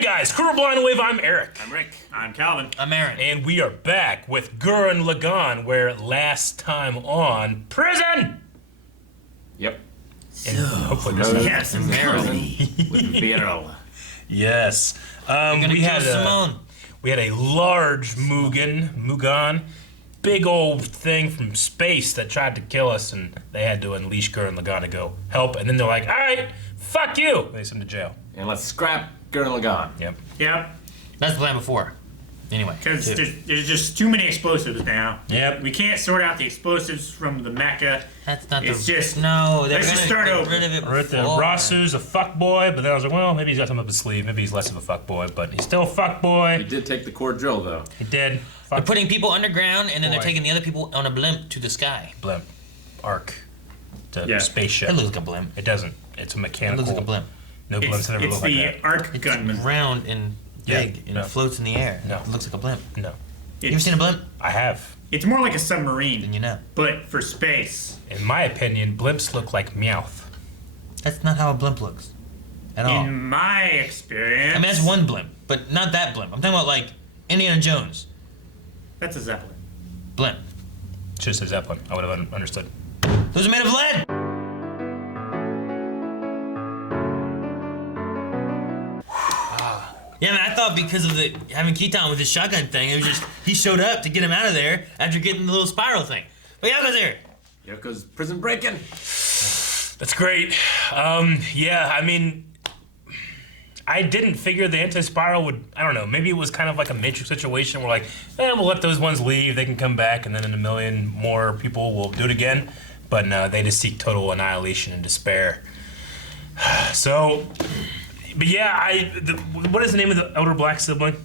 Hey guys, Crew Blind Wave, I'm Eric. I'm Rick. I'm Calvin. I'm Aaron. And we are back with Gurren Lagann, where last time on prison! Yep. And hopefully this Yes, Verily. With Vero. Yes. We had Simone. We had a large Mugan, big old thing from space that tried to kill us, and they had to unleash Gurren Lagann to go help. And then they're like, all right, fuck you. They sent him to jail. And let's scrap Gurren Lagann. Yep. Yep. That's the plan before. Anyway. Because there's just too many explosives now. Yep. We can't sort out the explosives from the mecha. That's not It's the... just... No, they're let's just start get over. rid of it I wrote that before. Rasu's a fuckboy, but then I was like, well, maybe he's got something up his sleeve. Maybe he's less of a fuckboy, but he's still a He fuckboy. did take the core drill, though. He did. They're putting people underground, and then they're Boy. taking the other people on a blimp to the sky. Blimp. Arc. The Yeah. spaceship. It looks like a blimp. It doesn't. It's a It mechanical. looks like a blimp. No blimps have ever It's looked like the that. arc It's gunman. round and Yeah, big, and no. it floats in the air. No. It looks like a blimp. No. You ever seen a blimp? I have. It's more like a Then submarine, you know. but for space. In my opinion, blimps look like Meowth. That's not how a blimp looks. At all. In my experience... I mean, that's one blimp, but not that blimp. I'm talking about, like, Indiana Jones. That's a zeppelin. Blimp. Just a Zeppelin. I would have understood. Those are made of lead! Yeah, man, I thought because of the having Kiton with his shotgun thing, it was just he showed up to get him out of there after getting the little spiral thing. But Yoko's there. Yoko's prison breaking. That's great. Yeah, I mean, I didn't figure the anti-spiral would, I don't know, maybe it was kind of like a Matrix situation where like, we'll let those ones leave, they can come back, and then in a million more people will do it again. But no, they just seek total annihilation and despair. So, but yeah, what is the name of the elder black sibling?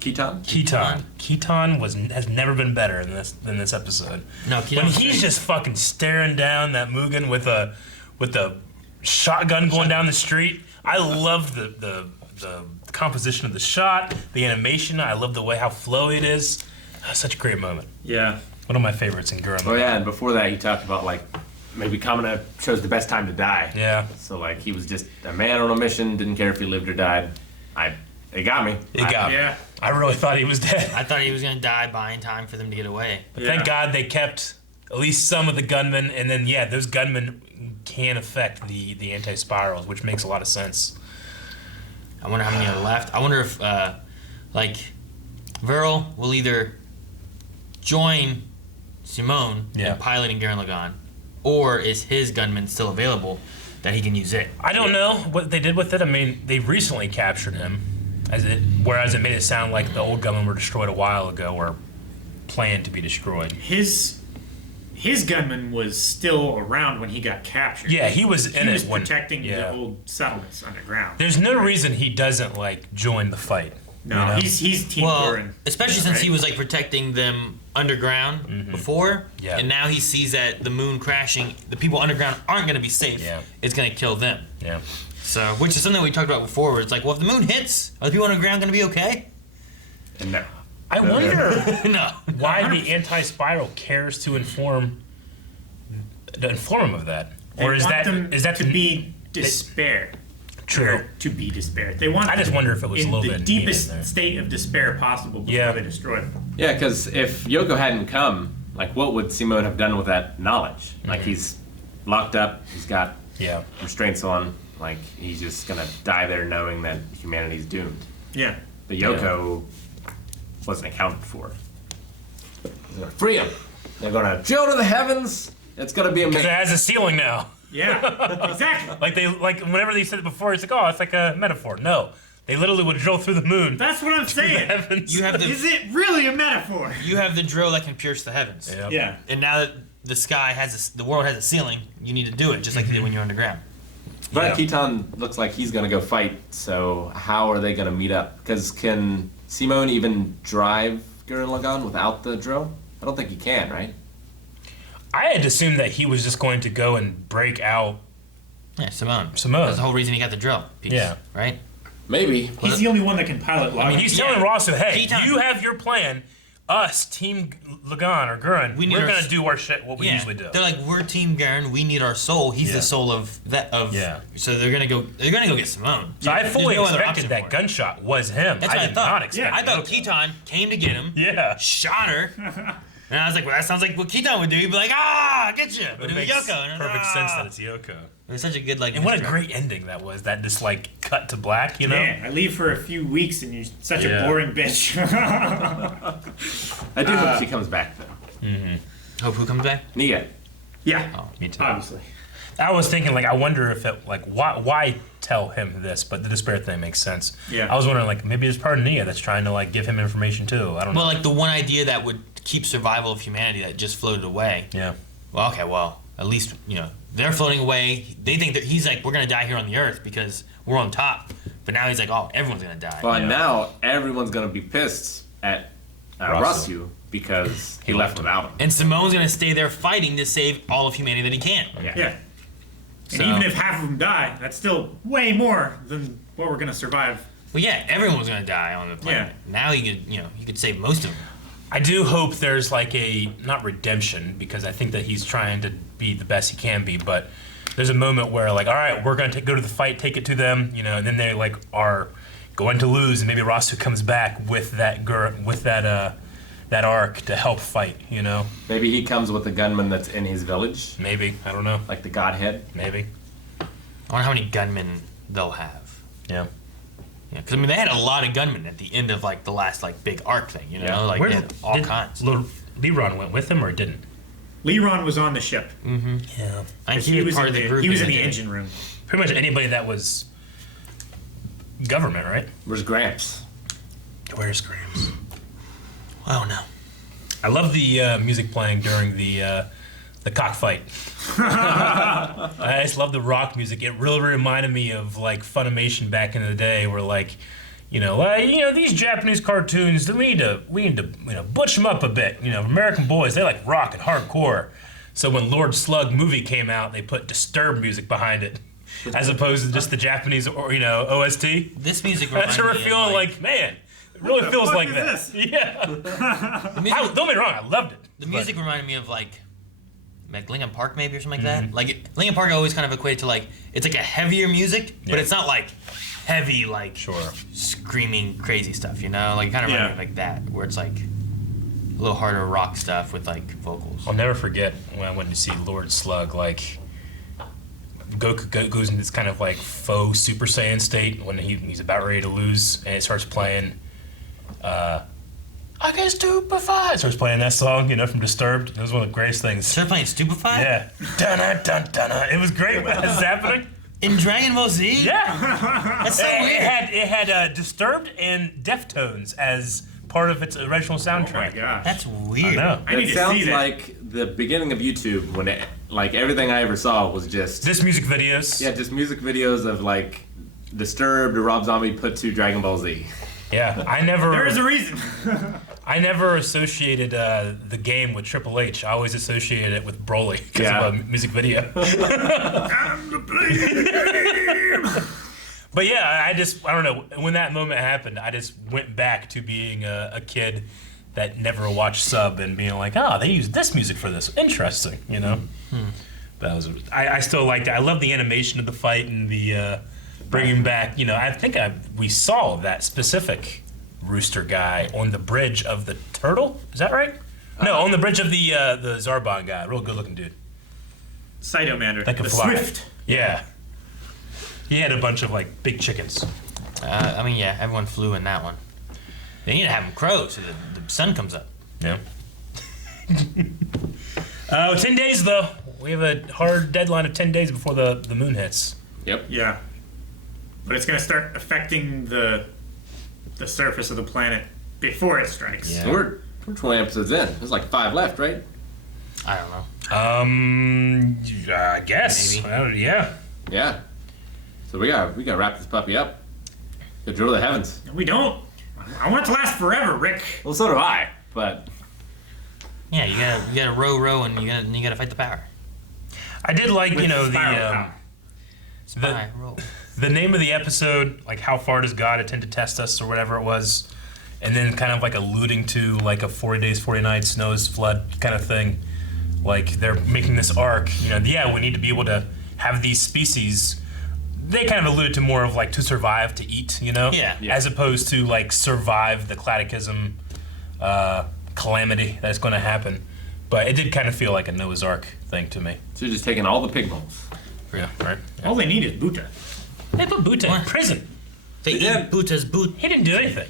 Kiton? Kiton. Kiton has never been better in this episode. No, Kiton. When he's just fucking staring down that Mugen with a shotgun going down the street. I love the composition of the shot, the animation. I love the way how flowy it is. Such a great moment. Yeah. One of my favorites in Gurren. Oh, yeah, and before that, he talked about, like, maybe Kamina chose the best time to die. Yeah. So, like, he was just a man on a mission, didn't care if he lived or died. It got me. It got me. Yeah. I really thought he was dead. I thought he was gonna die buying time for them to get away. But thank God they kept at least some of the gunmen, and then yeah, those gunmen can affect the anti-spirals, which makes a lot of sense. I wonder how many are left. I wonder if, like, Viral will either join Simone Yeah. in piloting Gurren Lagann, or is his gunman still available that he can use it? I don't know what they did with it. I mean, they recently captured him, whereas it made it sound like the old gunmen were destroyed a while ago or planned to be destroyed. His gunman was still around when he got captured. Yeah, he was in He it was when protecting yeah. the old settlements underground. There's no reason he doesn't like join the fight. No, you know? he's Team Well, Gurren. especially since he was like protecting them underground before, Yeah. and now he sees that the moon crashing, the people underground aren't gonna be safe. Yeah. It's gonna kill them. Yeah. So, which is something we talked about before, where it's like, well, if the moon hits, are the people underground gonna be okay? And no. I wonder No. why the anti-spiral cares to inform him of that, or They is want that them the to be despair? true? To be despair. They want. I just them wonder if it was a in little the bit needed deepest there. state of despair possible before Yeah. they destroy them. Yeah, because if Yoko hadn't come, like, what would Simone have done with that knowledge? Like, he's locked up, he's got Yeah. restraints on, like, he's just gonna die there knowing that humanity's doomed. Yeah. But Yoko wasn't accounted for. They're gonna free him. They're gonna drill to the heavens. It's gonna be Because it amazing. has a ceiling now. Yeah. Exactly. Like whenever they said it before, it's like, oh, it's like a metaphor. No, they literally would drill through the moon. That's what I'm The saying. heavens. You have Is the it really a metaphor? drill that can pierce the heavens. Yeah. Yeah. And now that the sky has the world has a ceiling, you need to do it just like you did when you're underground. But Yeah. Kiton looks like he's gonna go fight, so how are they gonna meet up? Because can Simone even drive Gurren Lagann without the drill? I don't think he can, right? I had assumed that he was just going to go and break out. Yeah, Simone. Simone. That's the whole reason he got the drill piece. Yeah. Right? Maybe. He's the only one that can pilot I mean, Lagann. he's telling Rasu, hey, Kiton. you have your plan, us, Team Lagann or Gurren, We need we're our gonna do our shit what we Yeah. usually do. They're like, we're Team Garen. We need our soul. He's Yeah. the soul of that. Yeah. So they're gonna go. They're gonna go get Simone. So I There's fully no other expected option that for it. gunshot was him. That's what I did thought. not expect. I thought Yoko. Kiton came to get him. Yeah. Shot her. And I was like, well, that sounds like what Kiton would do. He'd be like, I get you. But It it was makes Yoko. And I was perfect like, sense "Ah." that it's Yoko. It was such a good like. And what a mystery. great ending that was. That just like cut to black, you know? Man, I leave for a few weeks and you're such Yeah. a boring bitch. I do hope she comes back though. Hope who comes back? Nia. yeah, Oh, Me too. obviously. I was thinking like I wonder if it like why tell him this, but the despair thing makes sense. Yeah. I was wondering like maybe it's part of Nia that's trying to like give him information too. I don't know. Well, like the one idea that would keep survival of humanity that just floated away. Yeah. Well, okay, well, at least, they're floating away. They think that he's like, we're going to die here on the earth because we're on top. But now he's like, oh, everyone's going to die. Well, Yeah. now everyone's gonna be pissed at Rasu because he left without him. And Simone's going to stay there fighting to save all of humanity that he can. Yeah. And So- even if half of them die, that's still way more than what we're gonna survive. Well, yeah, everyone's going to die on the planet. Now you could save most of them. I do hope there's like a not redemption because I think that he's trying to be the best he can be, but there's a moment where like, all right, we're gonna go to the fight, take it to them, and then they like are going to lose, and maybe Rasu comes back with that that arc to help fight, Maybe he comes with the gunman that's in his village, Maybe I don't know, like the Godhead. maybe, I wonder how many gunmen they'll have. yeah. Yeah, because I mean, they had a lot of gunmen at the end of like the last like big arc thing, Yeah. like Where they had all did kinds. Leron went with him or didn't? Leron was on the ship. Yeah, I think He was part in of the the, group. he was in and the they did it. engine room. pretty much anybody that was government, right? Where's Gramps? Where's Grams? Oh no. I love the music playing during the cockfight. I just love the rock music. It really reminded me of like Funimation back in the day, where like, these Japanese cartoons, we need to butch them up a bit. American boys, they like rock and hardcore. So when Lord Slug movie came out, they put Disturbed music behind it, as opposed to just the Japanese or OST. This music That's reminds where we're me of, feeling like, man, it really the feels fuck like is that. this? Yeah. the music, Don't get me wrong, I loved it. the music reminded me of like Linkin Park maybe or something like Mm-hmm. that. Like Linkin Park I always kind of equate to like it's like a heavier music, Yeah. but it's not like heavy like Sure. screaming crazy stuff, Like kind of Yeah. reminds me of like that, where it's like a little harder rock stuff with like vocals. I'll never forget when I went to see Lord Slug. Like Goku goes into this kind of like faux Super Saiyan state when he's about ready to lose, and it starts playing. I get stupefied. It starts playing that song, from Disturbed. It was one of the greatest things. They're playing Stupefied? Yeah, dun dun dun. It was great when this is happening. In Dragon Ball Z? Yeah, That's so weird. it had Disturbed and Deftones as part of its original Oh my soundtrack. gosh. That's weird. I know. I need It to sounds see that. like the beginning of YouTube when everything I ever saw was just This music videos. just music videos of like Disturbed or Rob Zombie put to Dragon Ball Z. Yeah, I never. There is a reason. I never associated the game with Triple H. I always associated it with Broly because Yeah. of a music video. Time to play the game. But yeah, I don't know. When that moment happened, I just went back to being a kid that never watched Sub and being like, oh, they used this music for this. Interesting, But I still liked it. I love the animation of the fight and the bringing back, I think we saw that specific rooster guy on the bridge of the Turtle. Is that right? No, on the bridge of the Zarbon guy. Real good looking dude. Cytomander. That could the fly. Swift. Yeah. He had a bunch of like big chickens. Everyone flew in that one. They need to have them crow so the sun comes up. Yeah. 10 days though. We have a hard deadline of 10 days before the moon hits. Yep. Yeah. But it's going to start affecting the surface of the planet before it strikes. Yeah. So we're 20 episodes in. There's like 5 left, right? I don't know. I guess. Maybe. Yeah. Yeah. So we gotta wrap this puppy up. Go drill the heavens. We don't. I want it to last forever, Rick. Well, so do I. But Yeah, you gotta row and you gotta fight the power. I did like, With spiral the power. Spy roll. the name of the episode, like how far does God intend to test us or whatever it was. and then kind of like alluding to like a 40 days, 40 nights, snows, flood kind of thing. Like they're making this arc. Yeah, we need to be able to have these species. They kind of alluded to more of like to survive, to eat, Yeah. as opposed to like survive the cataclysm calamity that's going to happen. But it did kind of feel like a Noah's Ark thing to me. So you're just taking all the pig bones. Yeah, right. All they need is Buddha. They put Buddha in What? prison. They eat Buta's boot. He didn't do anything.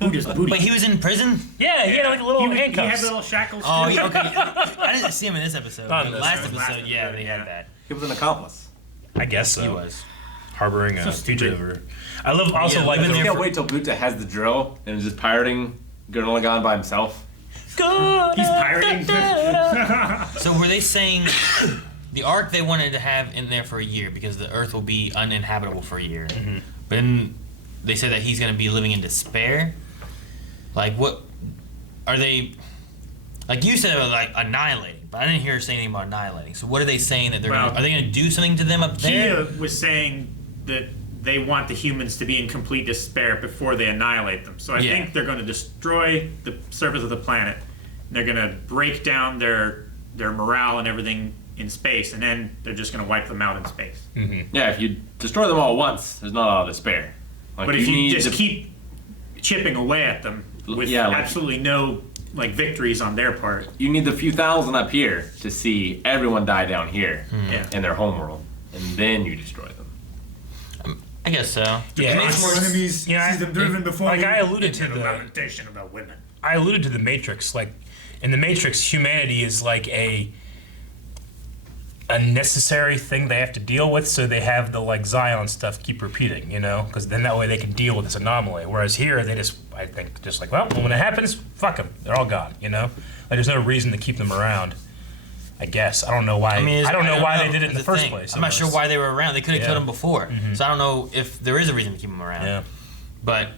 Buddha's booty. Wait, he was in prison? Yeah, he had like a little He handcuffs. had little shackles. Oh, too. yeah, okay. I didn't see him in this episode. Not But in this last one. episode, Last yeah, episode, they yeah. had that. He was an accomplice. I guess so. He was. Harboring a So stupid. fugitive. I love also Yeah, like living I there can't wait till Buta has the drill and is just pirating Gurren Lagann by himself. He's pirating. So were they saying the Ark they wanted to have in there for a year because the Earth will be uninhabitable for a year? Mm-hmm. But then they said that he's going to be living in despair. Like, what are they? Like you said, like annihilating, but I didn't hear her say anything about annihilating. So what are they saying that they're? Well, are they going to do something to them up there? Kia was saying that they want the humans to be in complete despair before they annihilate them. So I Yeah. think they're going to destroy the surface of the planet. They're going to break down their morale and everything in space, and then they're just going to wipe them out in space. Yeah, if you destroy them all at once, there's not a lot of despair. Like, But if you need just to- keep chipping away at them with Yeah, like- absolutely no victories on their part, you need the few thousand up here to see everyone die down here Yeah. in their homeworld, and then you destroy them. I guess so. Yeah, It makes more enemies, Yeah, see them driven before like you. I alluded to Into the the- lamentation of the women. I alluded to the Matrix. Like in the Matrix, humanity is like a necessary thing they have to deal with, so they have the like Zion stuff keep repeating, because then that way they can deal with this anomaly. Whereas here, they just, I think, just like, well, when it happens, fuck them, they're all gone, Like there's no reason to keep them around. I guess I don't know why. I don't know why they did it in the That's first thing. place. I'm not sure why they were around. They could have Yeah. killed him before. So I don't know if there is a reason to keep him around. Yeah, But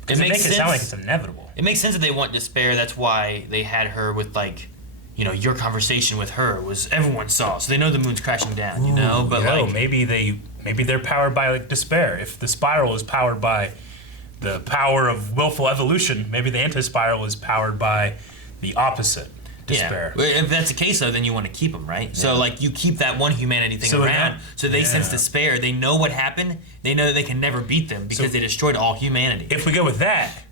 because it makes it sound like it's inevitable. It makes sense that they want despair. That's why they had her with your conversation with her was everyone saw, so they know the moon's crashing down. But maybe they're powered by like despair. If the spiral is powered by the power of willful evolution, maybe the anti-spiral is powered by the opposite, despair. Yeah. If that's the case, though, then you want to keep them, right? So you keep that one humanity thing So around, yeah. so they sense Yeah. despair. They know what happened. They know that they can never beat them because So- they destroyed all humanity. If we go with that,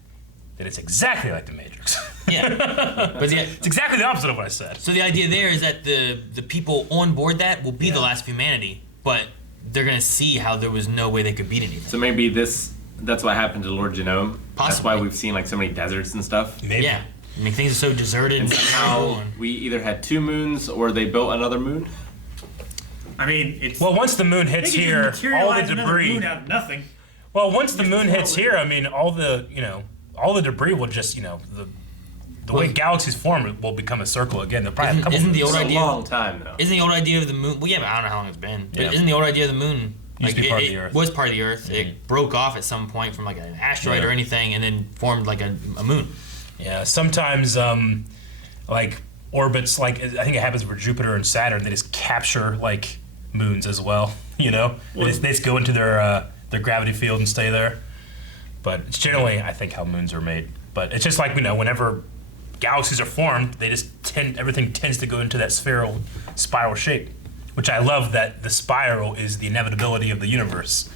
then it's exactly like the Matrix. Yeah. But It's exactly the opposite of what I said. so the idea there is that the people on board that will be the last of humanity, but they're gonna see how there was no way they could beat anything. So maybe that's what happened to Lord Genome. That's Possibly. why we've seen like so many deserts and stuff. Maybe. Yeah. I mean, things are so deserted. And somehow we either had 2 moons or they built another moon. I mean, it's Well, once the moon they hits could here, just all the materialize another debris. moon out of nothing. Well, once the moon throw hits it. here, I mean, all the debris will just, the way galaxies form, it will become a circle again. They'll probably have a couple Isn't the moons. old It's a idea- long time though. Isn't the old idea of the moon? Well, yeah, but I don't know how long it's been. But Yeah. isn't the old idea of the moon Used to be part of the it Earth. was part of the Earth? It broke off at some point from like an asteroid Yeah. or anything, and then formed like a moon. Yeah, sometimes like orbits, like I think it happens for Jupiter and Saturn. They just capture like moons as well. They just go into their gravity field and stay there. But it's generally, I think, how moons are made. But it's just like whenever galaxies are formed, everything tends to go into that spiral shape. Which I love that the spiral is the inevitability of the universe.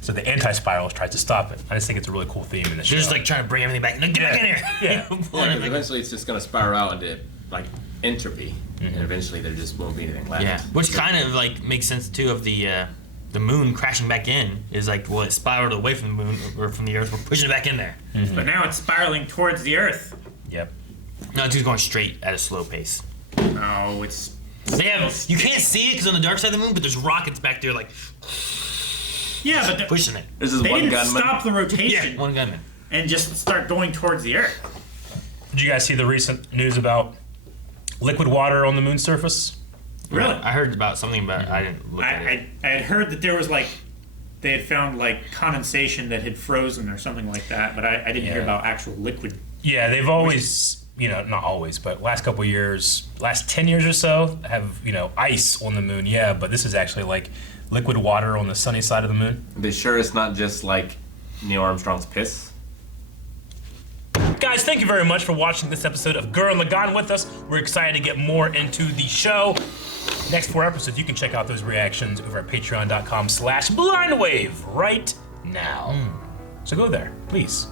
So the anti-spiral tries to stop it. I just think it's a really cool theme in the show. They're just like trying to bring everything back. No, get back in here. Yeah. Pulling Yeah, 'cause everything. eventually it's just gonna spiral out into like entropy, and eventually there just won't be anything left. Yeah, which kind of like makes sense too of the moon crashing back in is like well it spiraled away from the moon or from the Earth. We're pushing it back in there. But now it's spiraling towards the Earth. Yep. No, it's just going straight at a slow pace. No, it's You can't see it because on the dark side of the moon, but there's rockets back there like yeah, but pushing it. There's this they one didn't gunman. stop the rotation One gunman. and just start going towards the Earth. Did you guys see the recent news about liquid water on the moon's surface? Really? I heard about something about I didn't look at it. I had heard that there was they had found condensation that had frozen or something like that, but I didn't hear Yeah. about actual liquid. Yeah, they've always, not always, but last couple of years, last 10 years or so, have, ice on the moon. Yeah, but this is actually like liquid water on the sunny side of the moon. They sure it's not just like Neil Armstrong's piss. Guys, thank you very much for watching this episode of Gurren Lagann with us. We're excited to get more into the show. Next 4 episodes, you can check out those reactions over at patreon.com/blindwave right now. So go there, please.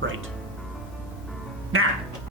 Right. Now.